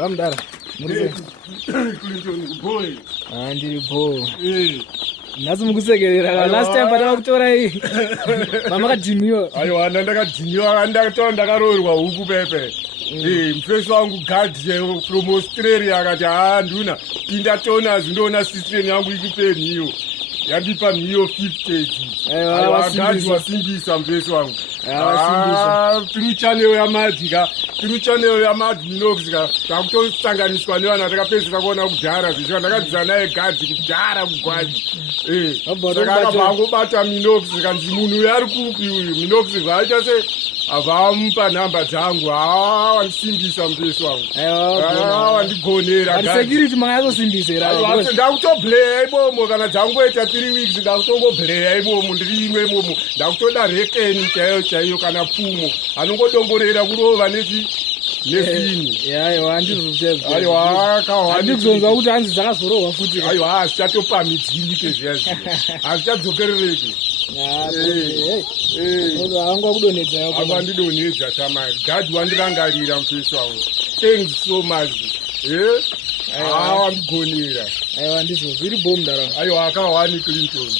Vamdara. Clinton boy. Andiri bo. Nhasi mukusekerera last time pataka kutora iyi. Mama kadhiniwa. Aiwa ndakadhiniwa ndakatora ndakaroorwa huku pepe. Mufesi wangu gadhe from Australia akati nduna indatona zindoona system yangu ikupenhiyo. Yandipa mhiyo 50. Aiwa gadhi wasimbisa mufesi wangu. Tiri channel yamadhika. Tiri channel yamadhinokusika. Takutosanganiswa nevana takapedzera kuona kudhara zvisva ndakadzana naye gadhi kudhara kugwaji. Saka akabva angobata minokusika nzi munhu uyu ari kupi uyu minokusika aita se avamupa nhamba dzangu wandisimbisa mufesi wangu wandigonera security makayatosimbisa ndakutobleya imomo kana dzangoita 3 weeks ndakutongobleya imomo ndiri imwe imomo ndakutoda rekeni chaiyo kana pfumo anongodongorera kurova nezvini. Aiwa handikuzonzwa kuti hanzi dzakazorohwa futi. Aiwa hazvichatopamidziri kezviyazviya hazvichadzokerereki. Angakudonedza angandidonedza tamari gadhi wandirangarira mufesi wangu. Thanks so much. Wandigonera. Aiwa ndizvo zviri bomb ndaramo. Aiwa akawani Clinton.